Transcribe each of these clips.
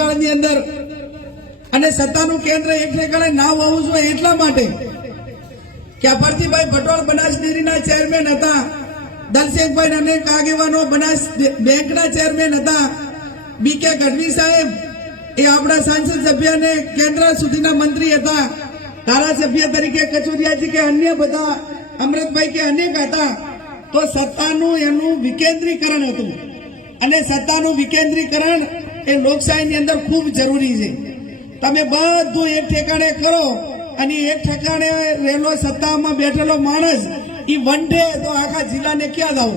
ભૂતકાળની અંદર. અને સત્તાનું કેન્દ્ર એક ઠેકાણે ના હોવું જોઈએ એટલા માટે કે આ ભરતીભાઈ ભટોળ બનાસ ચેરમેન હતા. દલસેખભાઈ અનેક આગેવાનો બનાસ બેંકના ચેરમેન હતા. બી કે ગઢવી સાહેબ એ આપણા સાંસદ સભ્ય અને કેન્દ્ર સુધીના મંત્રી હતા. ધારાસભ્ય તરીકે કચોરિયાજી કે અન્ય બધા, અમૃતભાઈ કે અનેક હતા. તો સત્તાનું એનું વિકેન્દ્રીકરણ હતું. અને સત્તાનું વિકેન્દ્રીકરણ એ લોકશાહીની અંદર ખૂબ જરૂરી છે. તમે બધું એક ઠેકાણે કરો અને એક ઠેકાણે રહેલો સત્તામાં બેઠેલો માણસ એ વન ડે તો આખા જિલ્લાને ક્યાં જાવ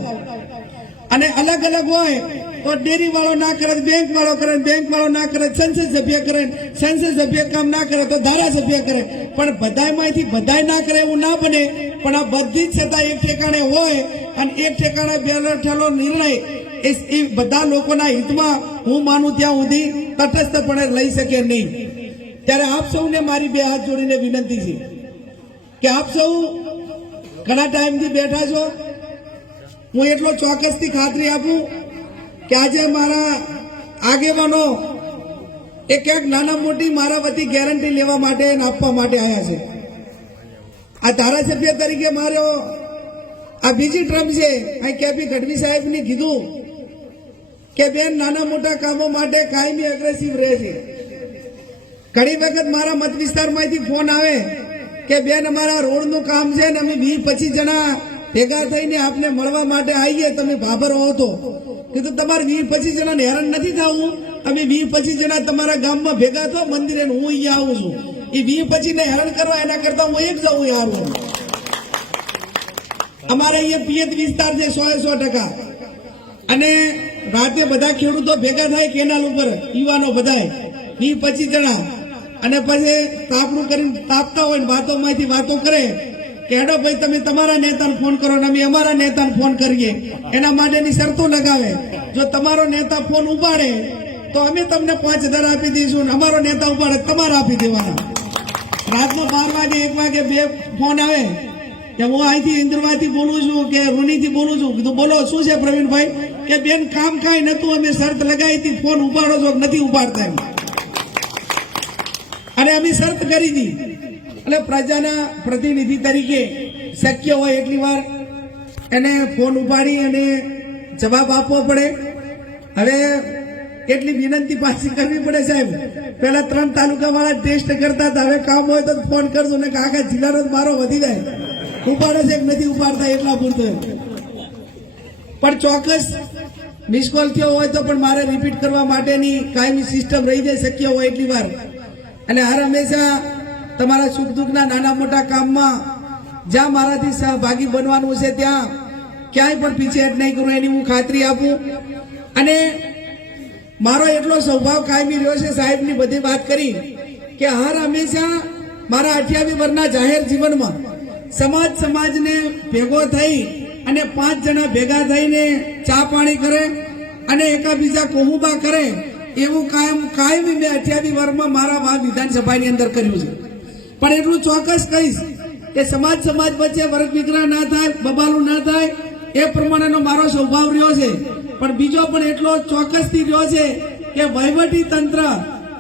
અને અલગ અલગ હોય તો ડેરી વાળો ના કરે બેંક વાળો કરે બેંક વાળો ના કરે, સંસદ સભ્ય કરે, સંસદ સભ્ય કામ ના કરે તો ધારાસભ્ય કરે. પણ બધામાંથી બધાય ના કરે એવું ના બને. પણ આ બધી જ છતાં એક ઠેકાણે હોય અને એક ઠેકાણે બેઠેલો નિર્ણય એ બધા લોકોના હિતમાં હું માનું ત્યાં સુધી તટસ્થપણે લઈ શકે નહીં. ત્યારે આપ સૌને મારી બે હાથ જોડીને વિનંતી છે કે આપ સૌ ઘણા ટાઈમથી બેઠા છો. હું એટલો ચોક્કસથી ખાતરી આપું કે આજે મારા આગેવાનો એ ક્યાંક નાના મોટી મારા વતી ગેરંટી લેવા માટે અને આપવા માટે આવ્યા છે. આ ધારાસભ્ય તરીકે મારો આ બીજી ટ્રમ્પ છે. અહીં કેપી ગઢવી સાહેબને કીધું કે બેન, નાના મોટા કામો માટે કાયમી અગ્રેસિવ રહે છે. ઘણી વખત મારા મત વિસ્તારમાંથી ફોન આવે કે બેન, અમારા રોડનું કામ છે ને અમે વીસ પચીસ જણા ભેગા થઈને આપને મળવા માટે આવીએ, તમે ભાભર હો તો. કીધું, તમારે વીસ પચીસ જણાને હેરાન નથી થવું? અમે વીસ પચીસ જણા તમારા ગામમાં ભેગા થો, મંદિરે હું અહીંયા આવું છું. એ વીસ પચીસ ને હેરાન કરવા એના કરતા હું એક જાઉં યાર અમારે અહીંયા પિયત વિસ્તાર છે સો એ સો ટકા. અને રાતે બધા ખેડૂતો ભેગા થાય કેનાલ ઉપર, યુવાનો બધાય. વીસ પચીસ જણા. અને પછી તાપણું કરીને તાપતા હોય ને વાતોમાંથી વાતો કરે કે, હેડો ભાઈ, તમે તમારા નેતાને ફોન કરો ને અમે અમારા નેતાને ફોન કરીએ. એના માટેની શરતો લગાવે. જો તમારો નેતા ફોન ઉપાડે, તો અમે તમને પાંચ હજાર આપી દઈશું અમારો નેતા ઉપાડે, તમારે આપી દેવાના. રાતના બાર વાગે, એક વાગે બે ફોન આવે કે, હું અહીંથી ઇન્દ્રમાંથી બોલું છું કે, રૂનીથી બોલું છું. કીધું, બોલો, શું છે પ્રવીણભાઈ? કે બેન કામ કાંઈ નતું અમે શરત લગાવી હતી, ફોન ઉપાડો છો નથી ઉપાડતા એમ. અને અમે શરત કરી હતી એટલે પ્રજાના પ્રતિનિધિ તરીકે શક્ય હોય એટલી વાર એને ફોન ઉપાડી અને જવાબ આપવો પડે. હવે એટલી વિનંતી પાછી કરવી પડે સાહેબ. પેલા ત્રણ તાલુકા વાળા ટેસ્ટ કરતા હતા. હવે કામ હોય તો ફોન કરજો ને આખા જિલ્લાનો મારો વધી જાય. ઉપાડે છે નથી ઉપાડતા, એટલા પૂરતો પણ ચોક્કસ મિસ કોલ થયો હોય તો પણ મારે રિપીટ કરવા માટેની કાયમી સિસ્ટમ રહી જાય શક્ય હોય એટલી વાર. અને હર હંમેશા તમારા સુખ દુઃખના નાના મોટા કામમાં જ્યાં મારાથી સહભાગી બનવાનું છે ત્યાં ક્યાંય પણ પીછેહટ નહીં કરું, એની હું ખાતરી આપું. અને મારો એટલો સ્વભાવ કાયમી રહ્યો છે, સાહેબની બધી વાત કરી, કે હર હંમેશા મારા અઠ્યાવી વર્ષના જાહેર જીવનમાં સમાજ સમાજને ભેગો થઈ અને પાંચ જણા ભેગા થઈને ચા પાણી કરે અને એકાબીજા કોહુબા કરે, એવું કાયમ કાયમી મેં અઠ્યાવી વર્ષમાં મારા વા વિધાનસભાની અંદર કર્યું છે. પણ એટલું ચોક્કસ કહીશ કે સમાજ સમાજ વચ્ચે વર્ગ વિગ્રહ ના થાય, બબાલું ના થાય, એ પ્રમાણેનો મારો સ્વભાવ રહ્યો છે. પણ બીજો પણ એટલો ચોક્કસથી રહ્યો છે કે વહીવટી તંત્ર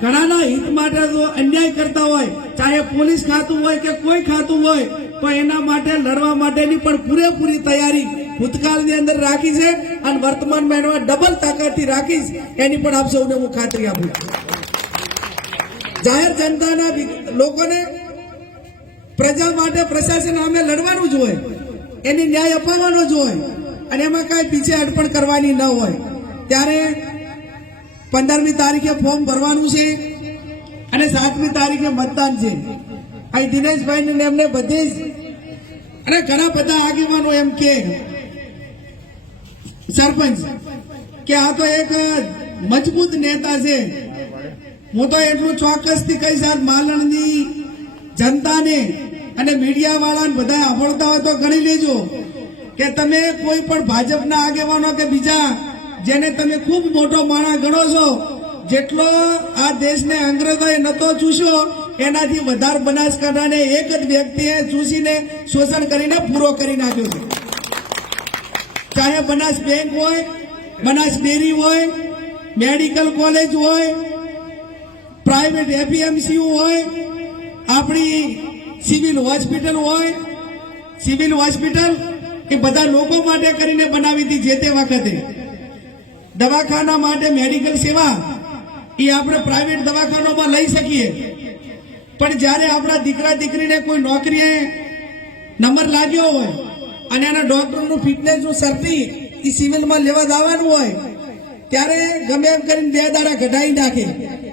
ઘણાના હિત માટે અન્યાય કરતા હોય, ચાહે પોલીસ ખાતું હોય કે કોઈ ખાતું હોય તો એના માટે લડવા માટેની પણ પૂરેપૂરી તૈયારી ભૂતકાળની અંદર રાખી છે અને વર્તમાનમાં એમાં ડબલ તાકાતથી રાખીશ. એની પણ આપ સૌને હું ખાતરી આપું જાહેર જનતાના લોકોને પ્રજા માટે પ્રશાસન અમે લડવાનું જ હોય, એની ન્યાય અપાવવાનો જ હોય, અને એમાં કાંઈ પીછે અડપણ કરવાની ન હોય. ત્યારે પંદરમી તારીખે ફોર્મ ભરવાનું છે અને સાતમી તારીખે મતદાન છે. અહીં દિનેશભાઈ ને એમને બધી અને ઘણા બધા આગેવાનો એમ કે, સરપંચ, કે આ તો એક મજબૂત નેતા છે. હું તો એટલું ચોક્કસથી કહીશ, આ માલણની જનતાને અને મીડિયા વાળાને બધા આવડતા હોય તો ગણી લેજો. કે તમે કોઈ પણ ભાજપના આગેવાનો કે બીજા, જેને તમે ખૂબ મોટો માણા ગણો છો, જેટલો આ દેશને અંગ્રેજોએ નતો ચૂસ્યો એનાથી વધારે બનાસકાંઠાને એક જ વ્યક્તિએ ચૂસીને શોષણ કરીને પૂરો કરી નાખ્યો છે. ચાહે બનાસ બેંક હોય, બનાસ ડેરી હોય, મેડિકલ કોલેજ હોય, પ્રાઇવેટ એપીએમસીયુ હોય, આપણી સિવિલ હોસ્પિટલ હોય, સિવિલ હોસ્પિટલ એ બધા લોકો માટે કરીને બનાવી હતી જે તે વખતે. દવાખાના માટે મેડિકલ સેવા એ આપણે પ્રાઇવેટ દવાખાનામાં લઈ શકીએ. પણ જ્યારે આપણા દીકરા દીકરીને કોઈ નોકરીએ નંબર લાગ્યો હોય અને એના ડોક્ટરનું ફિટનેસનું સર્ટી એ સિવિલમાં લેવા દાવાનું હોય, ત્યારે ગમે એમ કરીને બે દાડા ઘટાડી નાખે.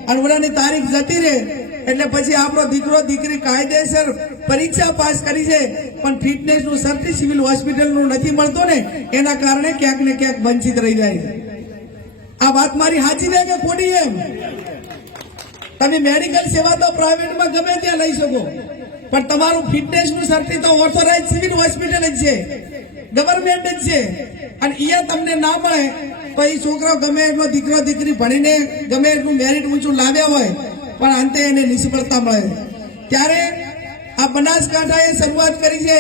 અને ઓલાની તારીખ જતી રહે, એટલે પછી આપણો દીકરો દીકરી કાયદેસર પરીક્ષા પાસ કરી છે, પણ ફિટનેસનું સર્ટી સિવિલ હોસ્પિટલનું નથી મળતો ને, એના કારણે ક્યાંક ને ક્યાંક વંચિત રહી જાય આ વાત મારી સાચી છે કે ખોટી એમ? તમે મેડિકલ સેવા તો પ્રાઇવેટમાં ગમે ત્યાં લઈ શકો. પણ તમારું ફિટનેસનું સર્ટી તો ઓર્થોરાઇઝ સિવિલ હોસ્પિટલ જ છે. ગવર્મેન્ટ જ છે. અને અહીંયા તમને ના મળે, તો એ છોકરો ગમે એટલો દીકરો દીકરી ભણીને ગમે એટલું મેરિટ ઊંચું લાવ્યા હોય, પણ અંતે એને નિષ્ફળતા મળે. ત્યારે આ બનાસકાંઠાએ શરૂઆત કરી છે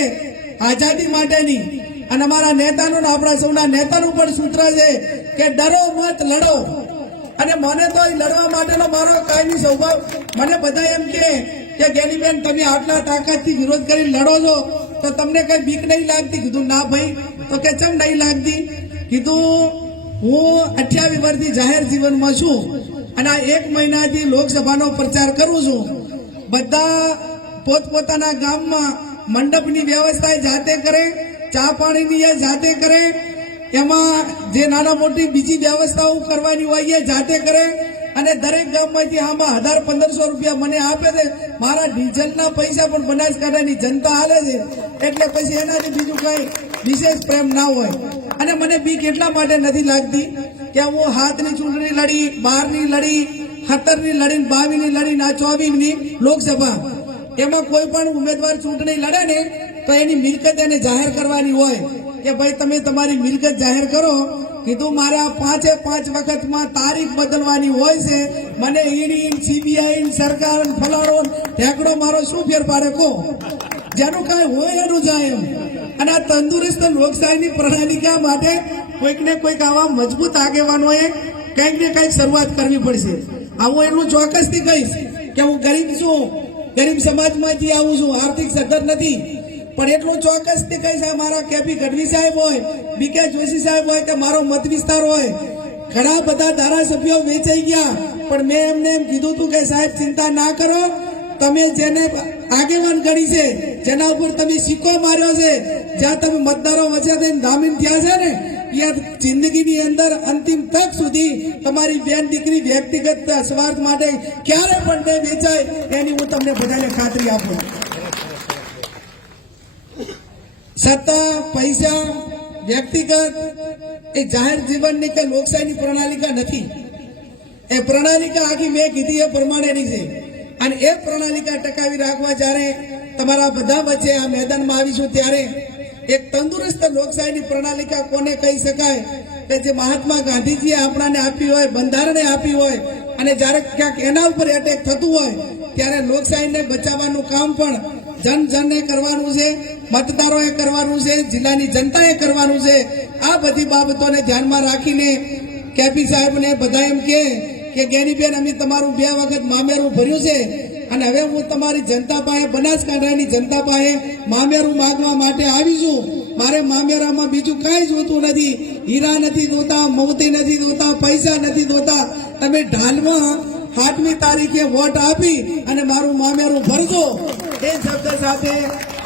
આઝાદી માટેની. અને અમારા નેતાનું આપણા સૌના નેતાનું પણ સૂત્ર છે કે ડરો મત લડો. અને મને તો લડવા માટેનો મારો કાયમી સ્વભાવ. મને બધા એમ કે કે તમે આટલા તાકાતથી વિરોધ કરી લડો છો, તો તમને કઈ બીક નહીં લાગતી? કીધું, ના ભાઈ. તો કે, ચમ નહીં લાગતી? કીધું, હું અઠ્યાવીસ વર્ષથી જાહેર જીવનમાં છું અને આ એક મહિનાથી લોકસભાનો પ્રચાર કરું છું. બધા પોતપોતાના ગામમાં મંડપની વ્યવસ્થા જાતે કરે, ચા પાણીની જાતે કરે એમાં જે નાના મોટી બીજી વ્યવસ્થાઓ કરવાની હોય એ જાતે કરે અને દરેક ગામમાંથી આમાં હજાર પંદરસો રૂપિયા મને આપે છે. મારા ડીઝલના પૈસા પણ બનાસકાંઠાની જનતા હાલે છે. એટલે પછી એનાથી બીજું કઈ વિશેષ પ્રેમ ના હોય. અને મને બીક એટલા માટે નથી લાગતી કે હું હાથની ચૂંટણી લડી, બારની લડી, સત્તરની લડી બાવીની લડી ના ચોવીસની લોકસભા. એમાં કોઈ પણ ઉમેદવાર ચૂંટણી લડે ને તો એની મિલકત એને જાહેર કરવાની હોય. કે ભાઈ તમે તમારી મિલકત જાહેર કરો, કીધું મારે પાંચે પાંચ વખતમાં તારીખ બદલવાની હોય છે, મને ઈડી સીબીઆઈ સરકાર ફલાણો ઢેકડો મારો શું ફેર પાડે કો જેનું કાંઈ હોય એનું જાય એમ. અને આ તંદુરસ્ત લોકશાહીની પ્રણાલિકા માટે કોઈક ને કોઈક આવા મજબૂત આગેવાનોએ કંઈક ને કંઈક શરૂઆત કરવી પડશે. આવું એટલું ચોક્કસથી કહીશ કે હું ગરીબ છું, ગરીબ સમાજમાંથી આવું છું, આર્થિક સદ્ધર નથી. પણ એટલું ચોક્કસથી કહીશ આ મારા કેપી ગઢવી સાહેબ હોય બીકે જોશી સાહેબ હોય કે મારો મત વિસ્તાર હોય, ઘણા બધા ધારાસભ્યો વેચાઈ ગયા, પણ મેં એમને એમ કીધું હતું કે સાહેબ, ચિંતા ના કરો, તમે જેને આગેવાન ગણી છે, જેના ઉપર તમે સિક્કો માર્યો છે, જ્યાં તમે મતદારો વચ્ચે થઈને દામીન થયા છે ને ત્યાં જિંદગીની અંદર અંતિમ તક સુધી તમારી બેન દીકરી વ્યક્તિગત સ્વાર્થ માટે ક્યારે પણ તે વેચાય, એની હું તમને બધાને ખાતરી આપું. સત્તા, પૈસા, વ્યક્તિગત, એ જાહેર જીવનની કે લોકશાહીની પ્રણાલિકા નથી. એ પ્રણાલિકા આખી મેં કીધી એ પ્રમાણેની છે. અને એ પ્રણાલિકા ટકાવી રાખવા જ્યારે તમારા બધા વચ્ચે આ મેદાનમાં આવીશું ત્યારે એક તંદુરસ્ત લોકશાહીની પ્રણાલિકા કોને કહી શકાય કે જે મહાત્મા ગાંધીજીએ આપણાને આપી હોય, બંધારણે આપી હોય અને જ્યારે ક્યાંક એના ઉપર એટેક થતું હોય, ત્યારે લોકશાહીને બચાવવાનું કામ પણ જન જનને કરવાનું છે, મતદારોએ કરવાનું છે, જિલ્લાની જનતાએ કરવાનું છે. આ બધી બાબતોને ધ્યાનમાં રાખીને કેપી સાહેબને બધા એમ કે કે ગેનીબેન અમે તમારું બે વખત મામેરું ભર્યું છે અને હવે હું તમારી જનતા પાસે, બનાસકાંઠાની જનતા પાસે મામેરું માગવા માટે આવી છું. મારે મામેરામાં બીજું કાંઈ જોતું નથી. હીરા નથી જોતા મોતી નથી જોતા પૈસા નથી જોતા તમે ઢાલમાં આઠમી તારીખે વોટ આપી અને મારું મામેરું ભરજો એ શબ્દ સાથે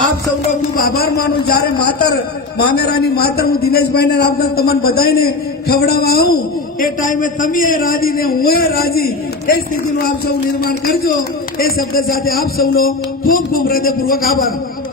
આપ સૌનો ખૂબ આભાર માનું. જ્યારે માતર મામેરાની માતર હું દિનેશભાઈને આપના તમને બધાને ખવડાવવા આવું, એ ટાઈમે તમે એ રાજી ને હું રાજી. એ સ્થિતિનું આપ સૌ નિર્માણ કરજો. એ શબ્દ સાથે આપ સૌનો ખૂબ ખૂબ હૃદયપૂર્વક આભાર.